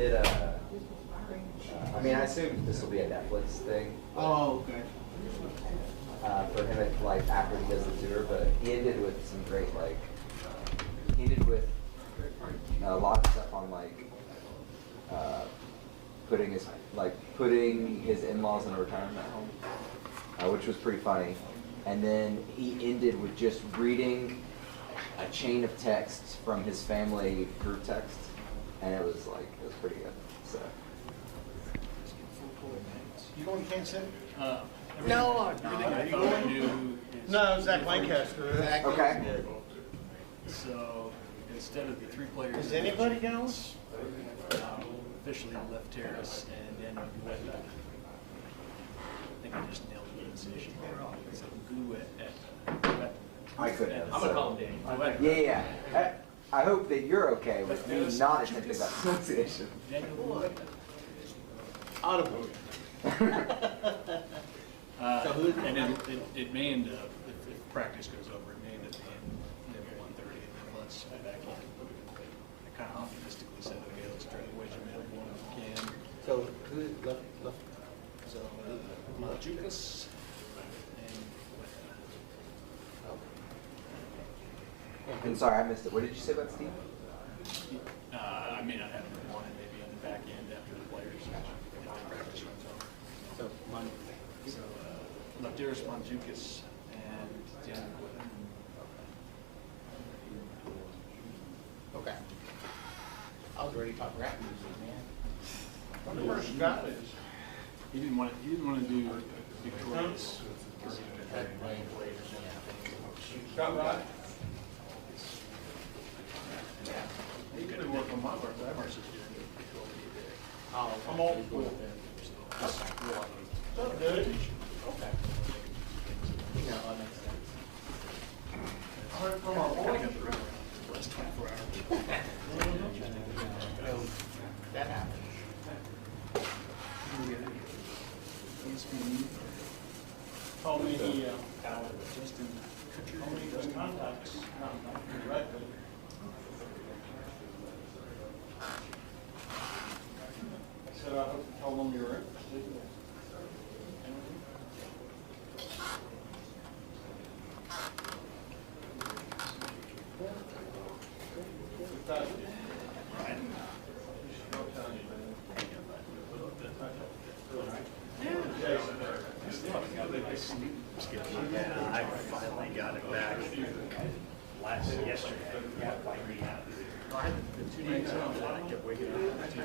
did I mean, I assume this will be a Netflix thing. Oh, okay. For him, like after he does the tour, but he ended with some great he ended with a lot of stuff on putting his in-laws in a retirement home, which was pretty funny. And then he ended with just reading a chain of texts from his family group text, and it was pretty good. So. You going to Kansas City? No, Everything I thought I knew is... No, Zach Lancaster. Okay. So instead of the 3 players... Is anybody going? Officially left Terrace and Daniel Gouet. I think I just nailed the pronunciation. So Gouet. I couldn't. I'm gonna call him Daniel. Yeah. I hope that you're okay with me not attempting that pronunciation. Daniel Gouet. Audible. And it may end up, if practice goes over, it may end up being maybe 1:30, and then let's head back in. I kind of optimistically said, okay, let's try to wedge them in one if we can. So who left? So Maljukas and I'm sorry, I missed it. What did you say about Steve? I may not have him on it, maybe on the back end after the players, if the practice runs over. So Lefteris, Manjukas, and Daniel Gouet. okay. I was ready to talk rap music, man. I wonder where Scott is. He didn't want to do Victorious because he had playing players. Scott Rod? He could have worked on my work, but I was just doing it. Oh, I'm old school. So good. Okay. You know, that makes sense. From our boy. Last 24 hours. That happened. Told me he, Justin told me he was contacts, not directly. I said, I hope you told him you were interested. I finally got it back yesterday. I had the 2 nights off, I kept waking up at 2:30.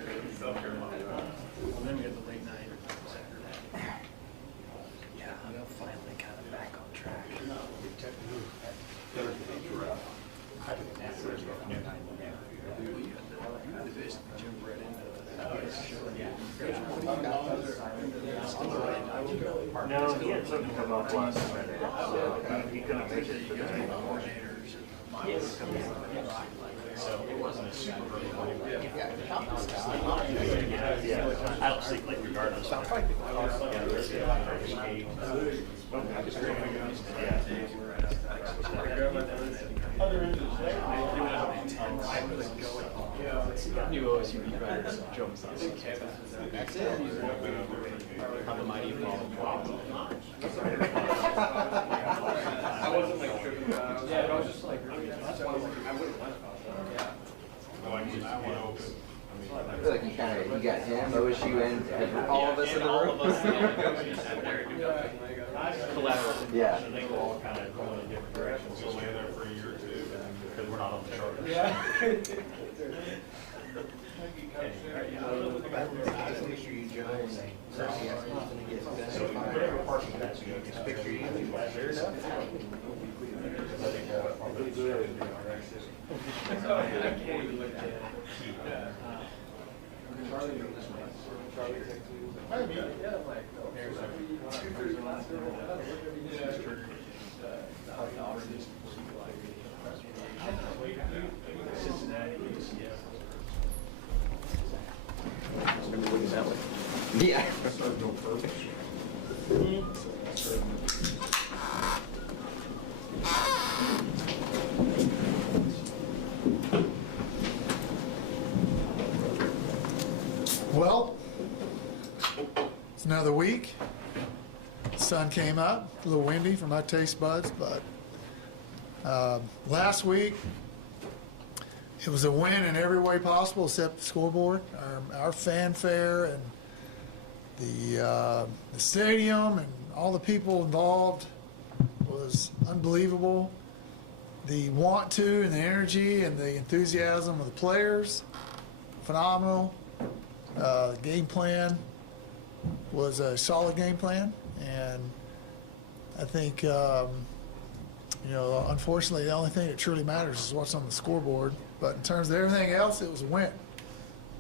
And then we had the late night Saturday. Yeah, I finally got it back on track. Jim Brett into No, he had something come up last minute, so he couldn't make it for the coordinators. Yes. So it wasn't a super early morning. Yeah, I don't think like regardless. Other end of the state. I knew OSU would be better than Joe Mazzotti. That's it. How the mighty evolved. I wasn't like tripping about it. Yeah, I was just like, that's why I was like, I wouldn't want to. Yeah. I feel like you got him, OSU, and all of us in the room. Collateral. Yeah. So they go all kind of going in different directions. So we're there for a year or two, because we're not on the chart. Yeah. Make sure you join. So whatever parking that's you just picture you. Maybe. Cincinnati, Yeah. Well, it's another week. Sun came up, a little windy for my taste buds, but last week it was a win in every way possible except the scoreboard. Our fanfare and the stadium and all the people involved was unbelievable. The want to and the energy and the enthusiasm of the players, phenomenal. The game plan was a solid game plan, and I think, unfortunately, the only thing that truly matters is what's on the scoreboard. But in terms of everything else, it was a win.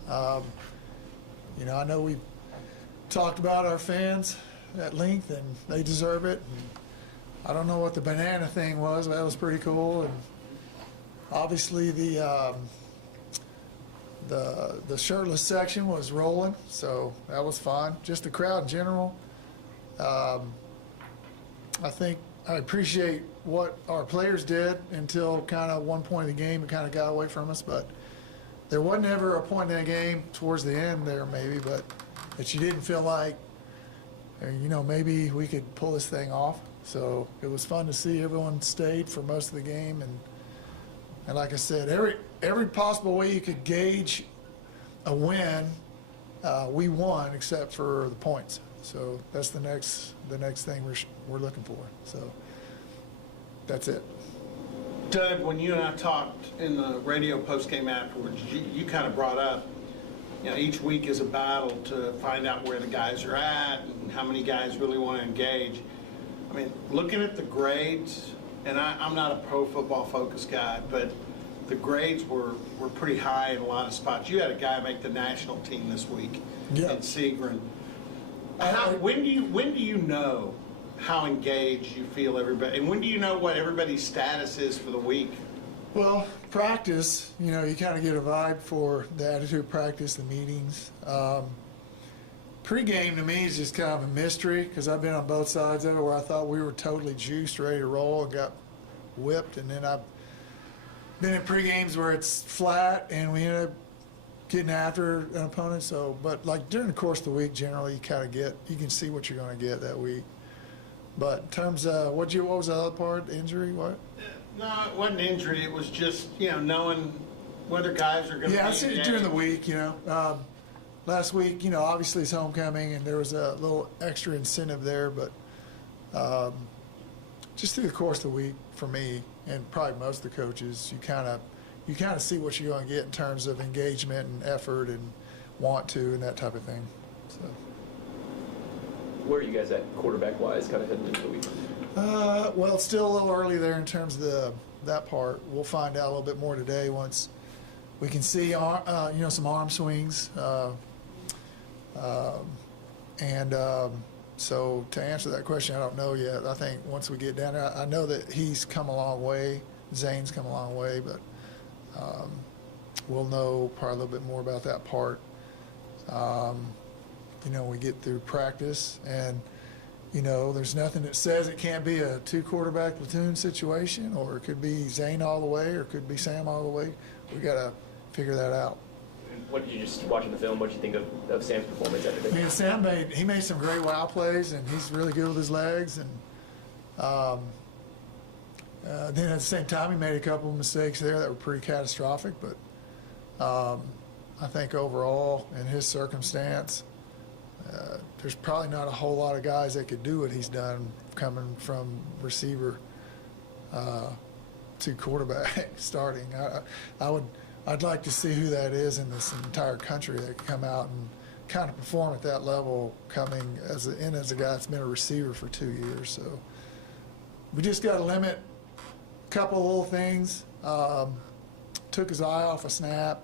I know we've talked about our fans at length, and they deserve it. And I don't know what the banana thing was, but that was pretty cool. And obviously, the shirtless section was rolling, so that was fun. Just the crowd in general. I think I appreciate what our players did until kind of one point of the game. It kind of got away from us, but there wasn't ever a point in the game towards the end there, maybe, but that you didn't feel like, maybe we could pull this thing off. So it was fun to see everyone stayed for most of the game, and like I said, every possible way you could gauge a win, we won except for the points. So that's the next thing we're looking for. So that's it. Doug, when you and I talked in the radio post-game afterwards, you kind of brought up, each week is a battle to find out where the guys are at and how many guys really want to engage. I mean, looking at the grades, and I'm not a pro football focused guy, but the grades were pretty high in a lot of spots. You had a guy make the national team this week in Segrin. When do you know how engaged you feel everybody, and when do you know what everybody's status is for the week? Well, practice, you kind of get a vibe for the attitude practice, the meetings. Pre-game to me is just kind of a mystery because I've been on both sides of it where I thought we were totally juiced, ready to roll, and got whipped, and then I've been in pre-games where it's flat and we end up getting after an opponent. So, but like during the course of the week, generally you kind of you can see what you're going to get that week. But in terms of what was the other part? Injury? What? No, it wasn't injury. It was just knowing whether guys are going to. Yeah, I see it during the week. Last week, obviously it's homecoming and there was a little extra incentive there, but just through the course of the week for me and probably most of the coaches, you kind of see what you're going to get in terms of engagement and effort and want to and that type of thing. So. Where are you guys at quarterback-wise, kind of heading into the week? Well, it's still a little early there in terms of that part. We'll find out a little bit more today once we can see, some arm swings. So to answer that question, I don't know yet. I think once we get down there, I know that he's come a long way. Zane's come a long way, but we'll know probably a little bit more about that part. When we get through practice, and there's nothing that says it can't be a 2-quarterback platoon situation, or it could be Zane all the way, or it could be Sam all the way. We got to figure that out. What did you just watching the film? What did you think of Sam's performance after that? I mean, Sam made some great wow plays, and he's really good with his legs. And then at the same time, he made a couple of mistakes there that were pretty catastrophic. But I think overall, in his circumstance, there's probably not a whole lot of guys that could do what he's done coming from receiver to quarterback starting. I'd like to see who that is in this entire country that can come out and kind of perform at that level coming as a guy that's been a receiver for 2 years. So we just got to limit a couple of little things. Took his eye off a snap.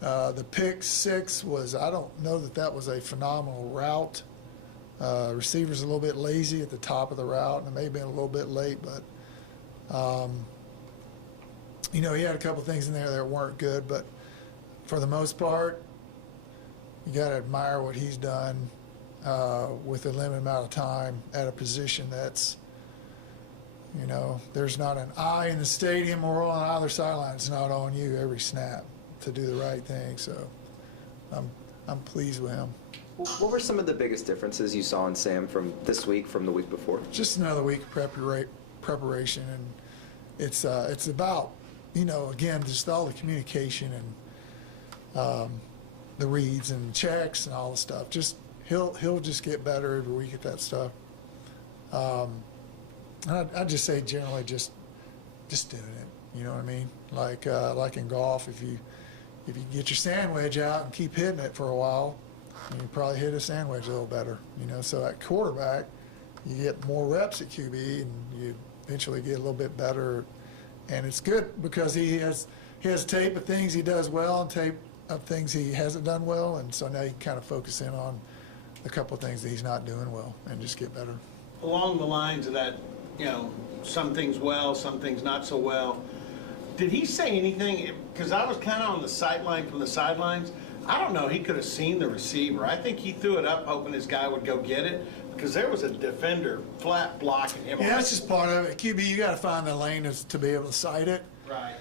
The pick 6 was, I don't know that was a phenomenal route. Receiver's a little bit lazy at the top of the route, and it may have been a little bit late, but he had a couple things in there that weren't good, but for the most part, you got to admire what he's done with a limited amount of time at a position that's, there's not an eye in the stadium or on either sideline. It's not on you every snap to do the right thing. So I'm I'm pleased with him. What were some of the biggest differences you saw in Sam from this week from the week before? Just another week of preparation, and it's about, you know, again, just all the communication and the reads and checks and all the stuff. Just he'll just get better every week at that stuff. And I just say generally just doing it. You know what I mean? Like in golf, if you get your sand wedge out and keep hitting it for a while, you probably hit a sand wedge a little better. You know, so at quarterback, you get more reps at QB, and you eventually get a little bit better. And it's good because he has tape of things he does well and tape of things he hasn't done well, and so now you can kind of focus in on a couple of things that he's not doing well and just get better. Along the lines of that, you know, some things well, some things not so well. Did he say anything? Because I was kind of on the sideline from the sidelines. I don't know. He could have seen the receiver. I think he threw it up hoping his guy would go get it because there was a defender flat blocking him. Yeah, that's just part of it. QB, you got to find the lane to be able to sight it. Right.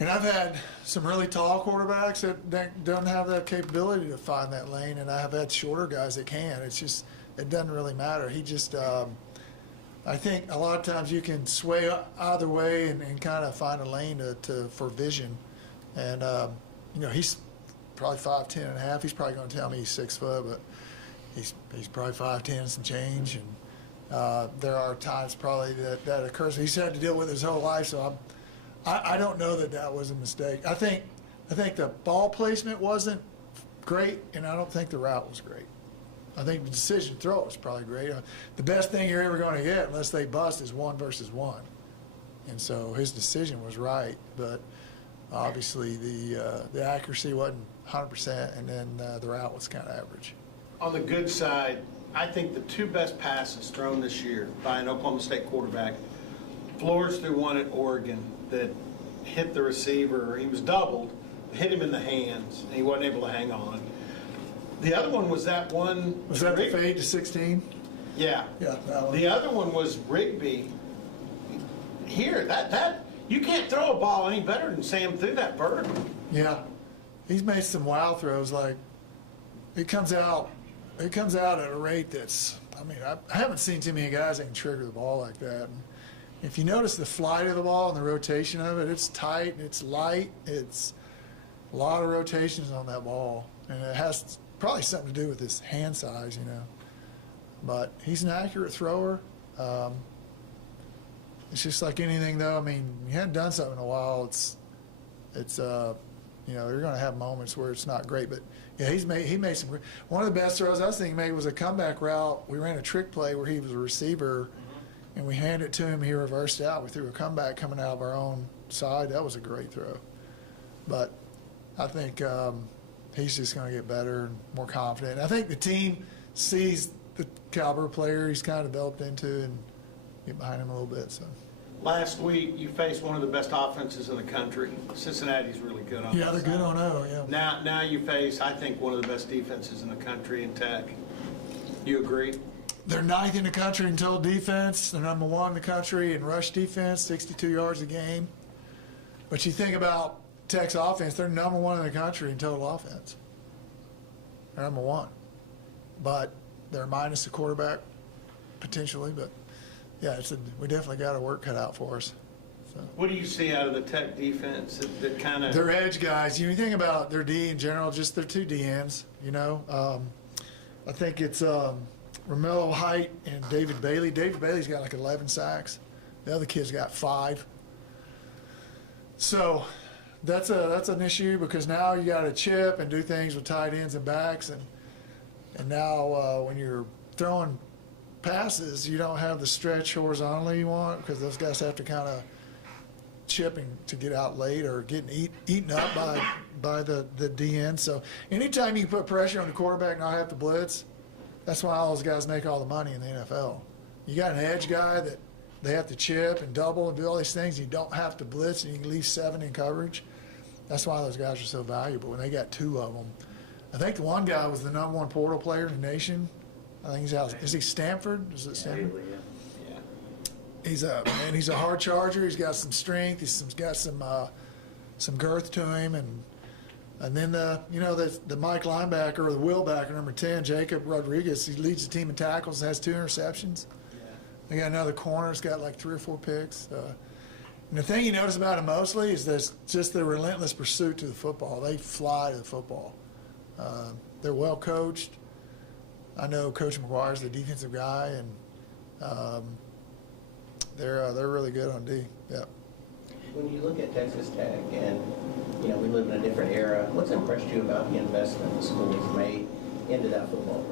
And I've had some really tall quarterbacks that don't have that capability to find that lane, and I've had shorter guys that can. It's just, it doesn't really matter. He just, I think a lot of times you can sway either way and kind of find a lane for vision. And, you know, he's probably 5'10" and a half. He's probably going to tell me he's 6 foot, but he's probably 5'10" and some change. And there are times probably that occurs. He's had to deal with his whole life, so I don't know that was a mistake. I think the ball placement wasn't great, and I don't think the route was great. I think the decision to throw was probably great. The best thing you're ever going to get, unless they bust, is 1 versus 1. And so his decision was right, but obviously the accuracy wasn't 100%, and then the route was kind of average. On the good side, I think the 2 best passes thrown this year by an Oklahoma State quarterback, Flores threw one at Oregon that hit the receiver. He was doubled, hit him in the hands, and he wasn't able to hang on. The other one was that one. Was that the fade to 16? Yeah. Yeah, that one. The other one was Rigby. Here, that you can't throw a ball any better than Sam threw that vertical. Yeah, he's made some wow throws. Like it comes out at a rate that's. I mean, I haven't seen too many guys that can trigger the ball like that. And if you notice the flight of the ball and the rotation of it, it's tight, it's light, it's a lot of rotations on that ball, and it has probably something to do with his hand size, you know. But he's an accurate thrower. It's just like anything, though. I mean, you hadn't done something in a while. It's you know, you're going to have moments where it's not great. But yeah, he made some. One of the best throws I was thinking he made was a comeback route. We ran a trick play where he was a receiver, and we handed it to him. He reversed out. We threw a comeback coming out of our own side. That was a great throw. But I think he's just going to get better and more confident. And I think the team sees the caliber player he's kind of developed into and get behind him a little bit. So. Last week, you faced one of the best offenses in the country. Cincinnati's really good on Yeah, they're good on O, yeah. Now you face, I think, one of the best defenses in the country in Tech. You agree? They're 9th in the country in total defense. They're number 1 in the country in rush defense, 62 yards a game. But you think about Tech's offense, they're number 1 in the country in total offense. They're number 1. But they're minus the quarterback, potentially. But, yeah, we definitely got our work cut out for us. So. What do you see out of the Tech defense that kind of... Their edge guys. You think about their D in general, just their 2 DNs, you know. I think it's Romello Height and David Bailey. David Bailey's got like 11 sacks. The other kid's got 5. So that's an issue because now you got to chip and do things with tight ends and backs, and now when you're throwing passes, you don't have the stretch horizontally you want because those guys have to kind of chipping to get out late or getting eaten up by the DN. So anytime you put pressure on the quarterback and not have to blitz, that's why all those guys make all the money in the NFL. You got an edge guy that they have to chip and double and do all these things. You don't have to blitz, and you can leave 7 in coverage. That's why those guys are so valuable. And they got 2 of them. I think the one guy was the number 1 portal player in the nation. I think he's out. Is he Stanford? Is it Stanford? Yeah. He's a hard charger. He's got some strength. He's got some girth to him, and And then the Mike linebacker or the Will backer, number 10, Jacob Rodriguez, he leads the team in tackles and has 2 interceptions. They got another corner that's got like 3 or 4 picks. And the thing you notice about him mostly is this, just the relentless pursuit to the football. They fly to the football. They're well coached. I know Coach McGuire's the defensive guy, and they're really good on D. Yep. When you look at Texas Tech and, we live in a different era, what's impressed you about the investment the school has made into that football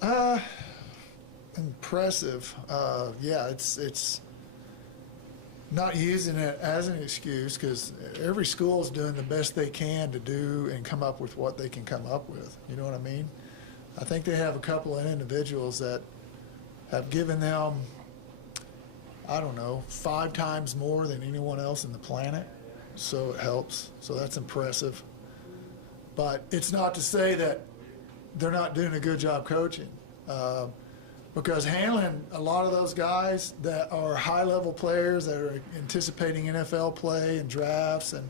program? Impressive. Yeah, it's not using it as an excuse, because every school is doing the best they can to do and come up with what they can come up with. You know what I mean? I think they have a couple of individuals that have given them, I don't know, 5 times more than anyone else in the planet. So it helps. So that's impressive. But it's not to say that they're not doing a good job coaching. Because handling a lot of those guys that are high-level players that are anticipating NFL play and drafts, and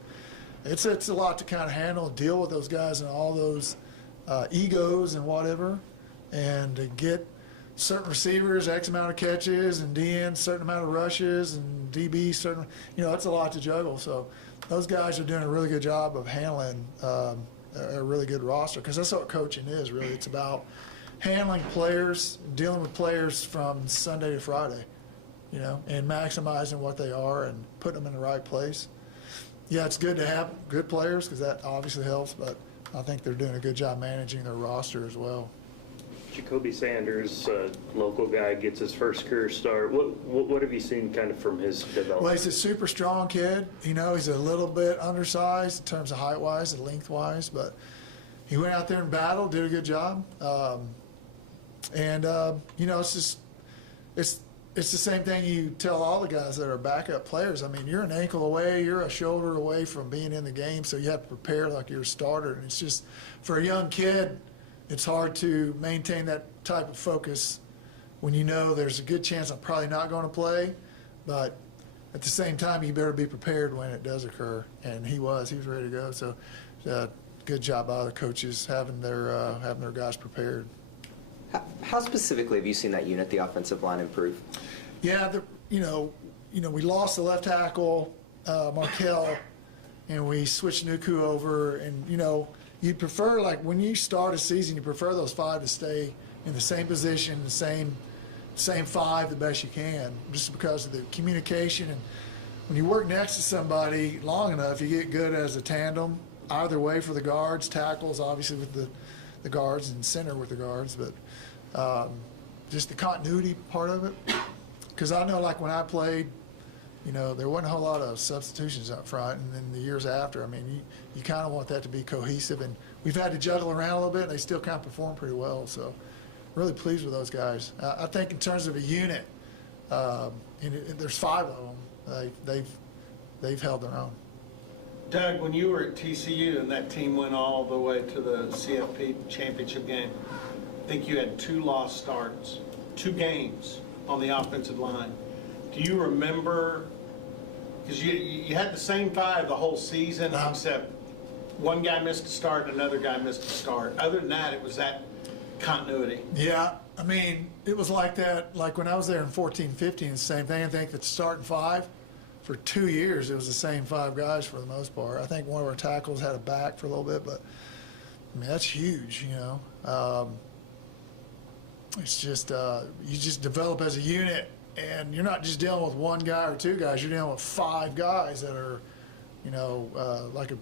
it's a lot to kind of handle, deal with those guys and all those egos and whatever, and to get certain receivers X amount of catches and DN certain amount of rushes and DB certain, it's a lot to juggle. So those guys are doing a really good job of handling a really good roster, because that's what coaching is really. It's about handling players, dealing with players from Sunday to Friday, and maximizing what they are and putting them in the right place. Yeah, it's good to have good players, because that obviously helps, but I think they're doing a good job managing their roster as well. Jacoby Sanders, local guy, gets his first career start. What have you seen kind of from his development? Well, he's a super strong kid. He's a little bit undersized in terms of height-wise and length-wise, but he went out there and battled, did a good job. It's the same thing you tell all the guys that are backup players. I mean, you're an ankle away, you're a shoulder away from being in the game, so you have to prepare like you're a starter. And it's just, for a young kid, it's hard to maintain that type of focus when there's a good chance I'm probably not going to play. But at the same time, you better be prepared when it does occur. And he was ready to go. So good job by the coaches having their guys prepared. How specifically have you seen that unit, the offensive line, improve? Yeah, we lost the left tackle, Markel, and we switched Nuku over. And you'd prefer, like when you start a season, you prefer those 5 to stay in the same position, the same 5 the best you can, just because of the communication. And when you work next to somebody long enough, you get good as a tandem. Either way for the guards, tackles obviously with the guards, and center with the guards, but just the continuity part of it. Because I know, like when I played, there wasn't a whole lot of substitutions up front, and then the years after, I mean, you kind of want that to be cohesive, and we've had to juggle around a little bit, and they still kind of perform pretty well, so really pleased with those guys. I think in terms of a unit, there's 5 of them, they've held their own. Doug, when you were at TCU and that team went all the way to the CFP championship game, I think you had 2 lost starts, 2 games on the offensive line. Do you remember, because you had the same 5 the whole season, except one guy missed a start and another guy missed a start. Other than that, it was that continuity. Yeah, I mean, it was like that, like when I was there in 14-15, the same thing. I think that starting 5, for 2 years, it was the same 5 guys for the most part. I think one of our tackles had a back for a little bit, but I mean, that's huge, It's just, you just develop as a unit, and you're not just dealing with 1 guy or 2 guys, you're dealing with 5 guys that are, like a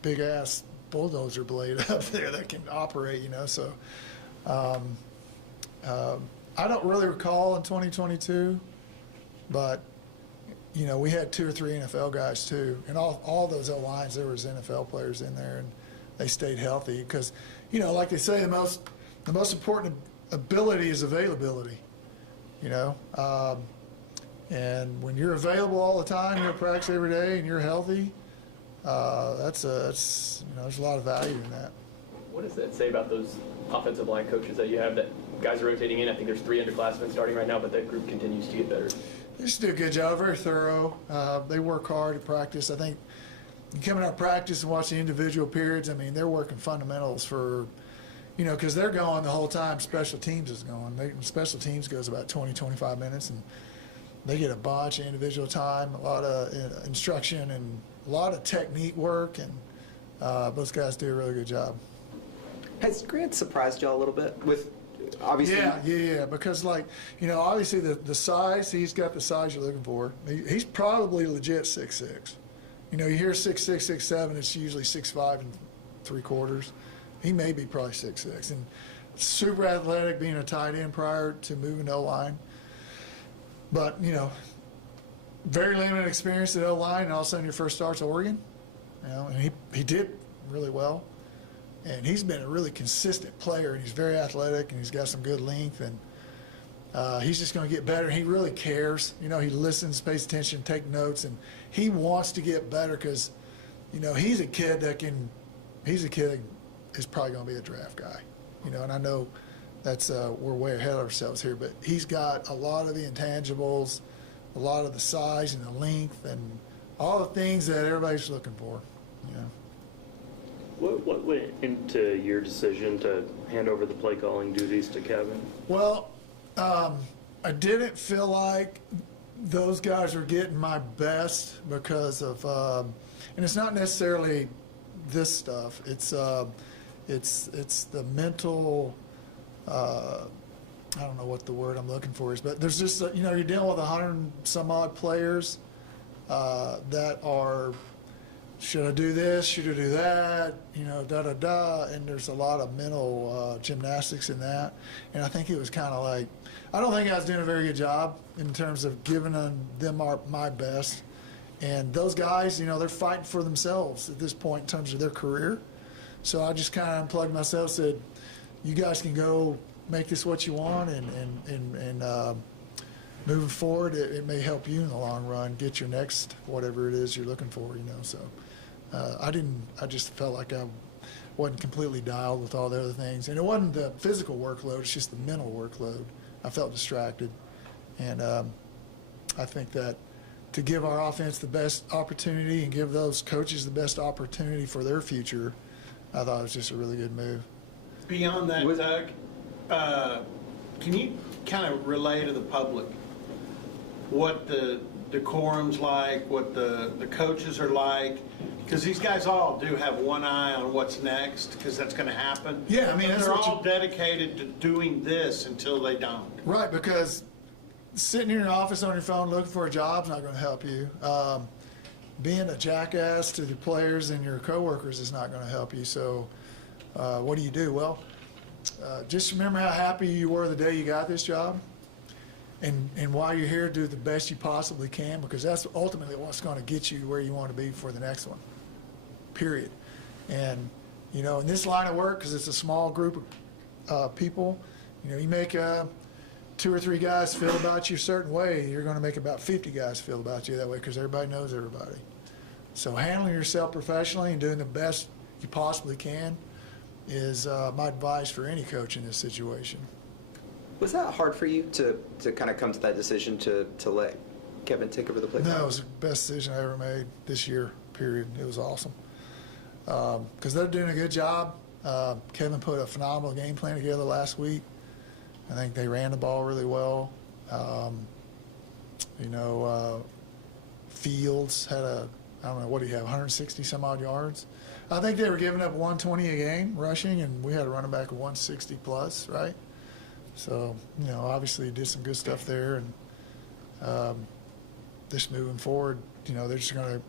big ass bulldozer blade up there that can operate, so I don't really recall in 2022, but we had 2 or 3 NFL guys too, and all those O-lines, there was NFL players in there, and they stayed healthy because, like they say, the most important ability is availability, and when you're available all the time, you're at practice every day, and you're healthy, that's there's a lot of value in that. What does that say about those offensive line coaches that you have, that guys are rotating in? I think there's 3 underclassmen starting right now, but that group continues to get better. They just do a good job, very thorough. They work hard at practice. I think, you come in our practice and watch the individual periods. I mean, they're working fundamentals for, you know, because they're going the whole time special teams is going. Special teams goes about 20, 25 minutes, and they get a bunch of individual time, a lot of instruction, and a lot of technique work, and those guys do a really good job. Has Grant surprised y'all a little bit with, obviously? Yeah, because, like, you know, obviously the size, he's got the size you're looking for. He's probably legit 6'6". You know, you hear 6'6", 6'7", it's usually 6'5" and 3/4. He may be probably 6'6", and super athletic, being a tight end prior to moving to O-line. But, you know, very limited experience at O-line, and all of a sudden your first start's Oregon. You know, and he did really well. And he's been a really consistent player, and he's very athletic, and he's got some good length, and he's just going to get better. He really cares. You know, he listens, pays attention, takes notes, and he wants to get better because, you know, he's a kid that is probably going to be a draft guy. You know, and I know that's we're way ahead of ourselves here, but he's got a lot of the intangibles, a lot of the size and the length, and all the things that everybody's looking for. You know. What went into your decision to hand over the play calling duties to Kevin? Well, I didn't feel like those guys were getting my best because of, and it's not necessarily this stuff. It's the mental. I don't know what the word I'm looking for is, but there's just you know, you're dealing with 100 and some odd players that are. Should I do this? Should I do that? You know, and there's a lot of mental gymnastics in that. And I think it was kind of like, I don't think I was doing a very good job in terms of giving them my best. And those guys, you know, they're fighting for themselves at this point in terms of their career. So I just kind of unplugged myself, said, you guys can go make this what you want, and moving forward, it may help you in the long run get your next whatever it is you're looking for, you know. So I just felt like I wasn't completely dialed with all the other things. And it wasn't the physical workload, it's just the mental workload. I felt distracted. And I think that to give our offense the best opportunity and give those coaches the best opportunity for their future, I thought it was just a really good move. Beyond that, Doug, can you kind of relay to the public what the decorum's like, what the coaches are like? Because these guys all do have one eye on what's next, because that's going to happen. Yeah, I mean, they're all dedicated to doing this until they don't. Right, because sitting in your office on your phone looking for a job is not going to help you. Being a jackass to the players and your coworkers is not going to help you. So what do? Well, just remember how happy you were the day you got this job. And while you're here, do the best you possibly can, because that's ultimately what's going to get you where you want to be for the next one, period. And, you know, in this line of work, because it's a small group of people, you know, you make 2 or 3 guys feel about you a certain way, you're going to make about 50 guys feel about you that way, because everybody knows everybody. So handling yourself professionally and doing the best you possibly can is my advice for any coach in this situation. Was that hard for you to kind of come to that decision to let Kevin take over the play? No, it was the best decision I ever made this year, period. It was awesome. Because they're doing a good job. Kevin put a phenomenal game plan together last week. I think they ran the ball really well. You know, Fields had I don't know, what do you have, 160 some odd yards? I think they were giving up 120 a game rushing, and we had a running back of 160 plus, right? So, you know, obviously did some good stuff there, and just moving forward, you know, they're just going to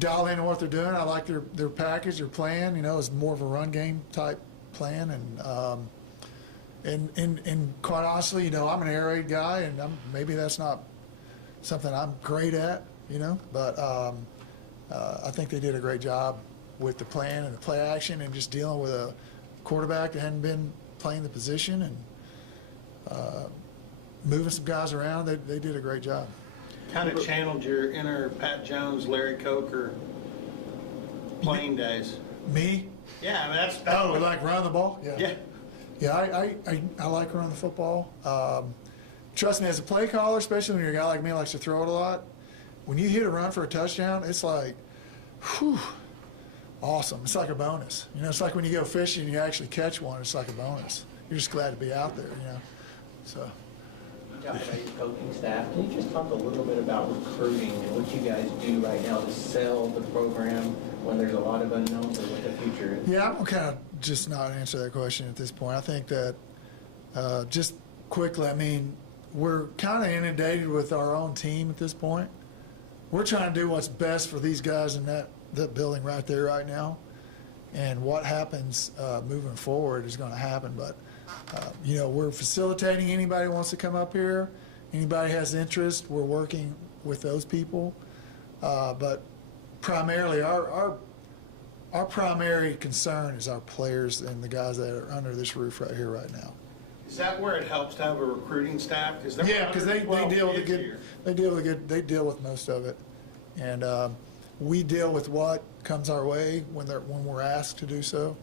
dial in on what they're doing. I like their package, their plan. You know, it's more of a run game type plan, and quite honestly, you know, I'm an air raid guy, and maybe that's not something I'm great at, you know, but I think they did a great job with the plan and the play action and just dealing with a quarterback that hadn't been playing the position, and moving some guys around. They did a great job. Kind of channeled your inner Pat Jones, Larry Coker playing days. Me? Yeah, I mean, that's Oh, like run the ball? Yeah. Yeah, I like running the football. Trust me, as a play caller, especially when you're a guy like me who likes to throw it a lot, when you hit a run for a touchdown, it's like whew, awesome. It's like a bonus. You know, it's like when you go fishing and you actually catch one, it's like a bonus. You're just glad to be out there, you know. So. You talked about your coaching staff. Can you just talk a little bit about recruiting and what you guys do right now to sell the program when there's a lot of unknowns of what the future is? Yeah, I'm going to kind of just not answer that question at this point. I think that just quickly, I mean, we're kind of inundated with our own team at this point. We're trying to do what's best for these guys in that building right there right now. And what happens moving forward is going to happen. But, you know, we're facilitating anybody who wants to come up here. Anybody has interest, we're working with those people. But primarily, our primary concern is our players and the guys that are under this roof right here right now. Is that where it helps to have a recruiting staff? Yeah, because they deal with most of it, and we deal with what comes our way when we're asked to do so.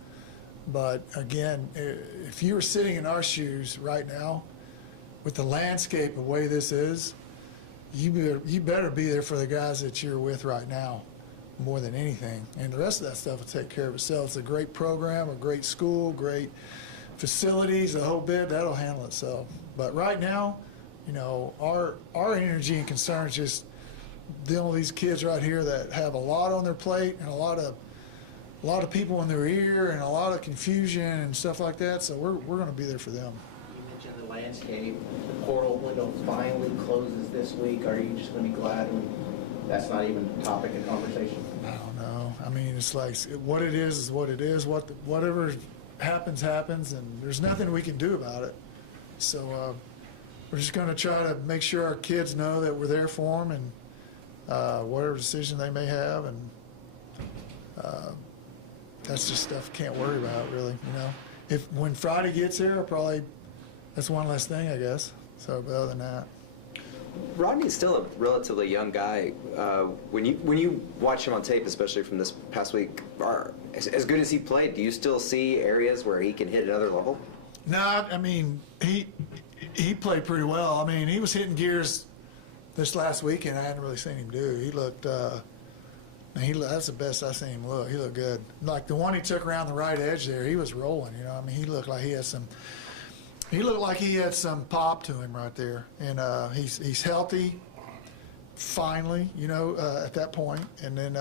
But again, if you were sitting in our shoes right now, with the landscape the way this is, you better be there for the guys that you're with right now more than anything, and the rest of that stuff will take care of itself. It's a great program, a great school, great facilities, the whole bit, that'll handle itself. But right now, you know, our energy and concern is just dealing with these kids right here that have a lot on their plate and a lot of people in their ear and a lot of confusion and stuff like that. So we're going to be there for them. You mentioned the landscape. The portal window finally closes this week. Are you just going to be glad when that's not even a topic of conversation? I don't know. I mean, it's like what it is what it is. Whatever happens, and there's nothing we can do about it. So we're just going to try to make sure our kids know that we're there for them, and whatever decision they may have, and that's just stuff you can't worry about, really. You know, when Friday gets here, that's one less thing, I guess. So, but other than that. Rodney's still a relatively young guy. When you watch him on tape, especially from this past week, as good as he played, do you still see areas where he can hit another level? No, I mean, he played pretty well. I mean, he was hitting gears this last weekend. I hadn't really seen him do. He looked, that's the best I've seen him look. He looked good. Like the one he took around the right edge there, he was rolling, you know. I mean, he looked like he had some pop to him right there. And he's healthy, finally, you know, at that point. And then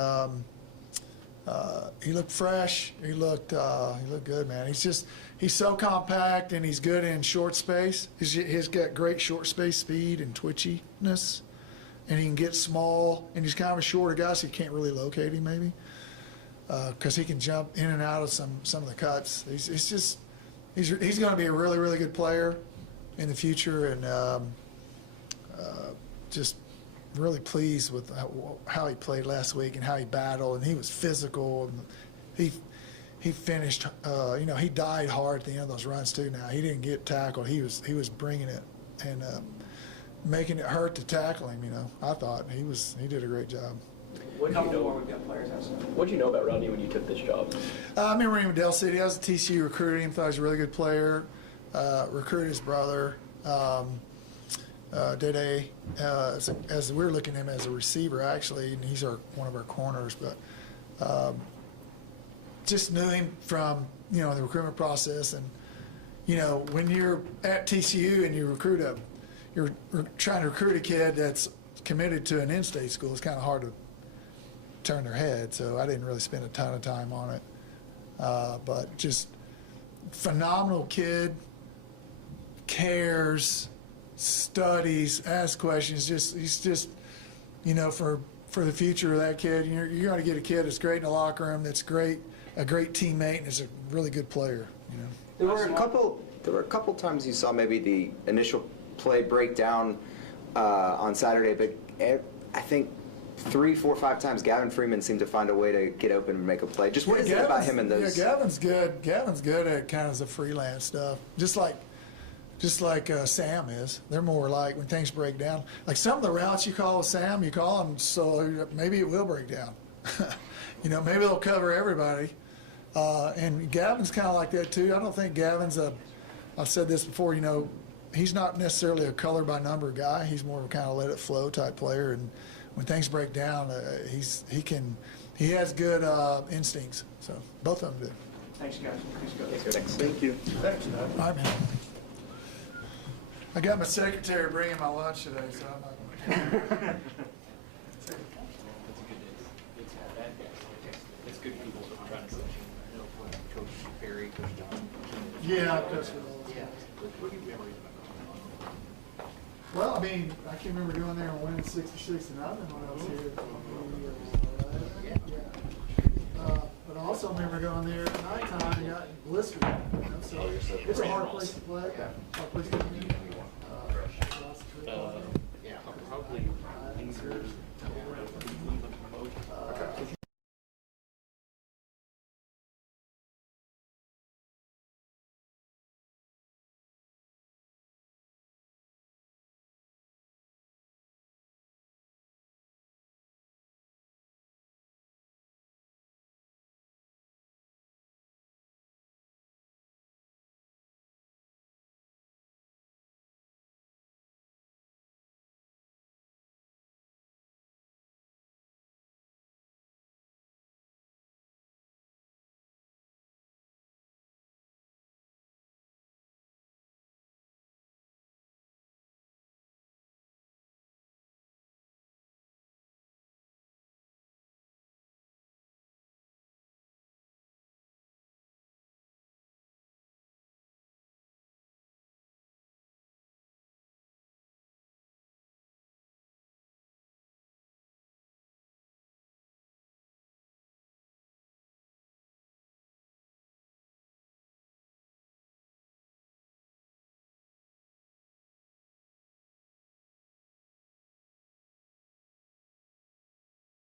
he looked fresh. He looked good, man. He's so compact, and he's good in short space. He's got great short space speed and twitchiness, and he can get small. And he's kind of a shorter guy, so you can't really locate him maybe, because he can jump in and out of some of the cuts. He's going to be a really, really good player in the future, and just really pleased with how he played last week and how he battled, and he was physical, and he finished. You know, he died hard at the end of those runs too. Now he didn't get tackled. He was bringing it and making it hurt to tackle him. You know, I thought he did a great job. What did you know about Rodney when you took this job? I remember him in Del City. I was at TCU recruiting him. Thought he was a really good player. Recruited his brother, Dede, as we were looking at him as a receiver, actually, and he's one of our corners. But just knew him from, you know, the recruitment process. And, you know, when you're at TCU and you're trying to recruit a kid that's committed to an in-state school, it's kind of hard to turn their head, so I didn't really spend a ton of time on it. But just phenomenal kid, cares, studies, asks questions. He's just, you know, for the future of that kid, you're going to get a kid that's great in the locker room, that's great, a great teammate, and is a really good player. You know. There were a couple times you saw maybe the initial play breakdown on Saturday, but I think 3, 4, 5 times Gavin Freeman seemed to find a way to get open and make a play. Just what is it about him in those? Yeah, Gavin's good. Gavin's good at kind of the freelance stuff, just like Sam is. They're more like when things break down. Like some of the routes you call with Sam, you call them so maybe it will break down. You know, maybe they'll cover everybody. And Gavin's kind of like that too. I don't think Gavin's I've said this before, you know, he's not necessarily a color by number guy. He's more of a kind of let it flow type player. And when things break down, he he has good instincts. So both of them do. Thanks, guys. Thanks, guys. Thank you. Thanks, Doug. All right, man. I got my secretary bringing my lunch today, so I'm not. It's good people trying to say. Coach Perry, Coach John. Yeah, Coach. Well, I mean, I can remember going there and winning 66 and nothing when I was here. But I also remember going there at nighttime and got blistered. You know, so it's a hard place to play. Hard place to win. Lots of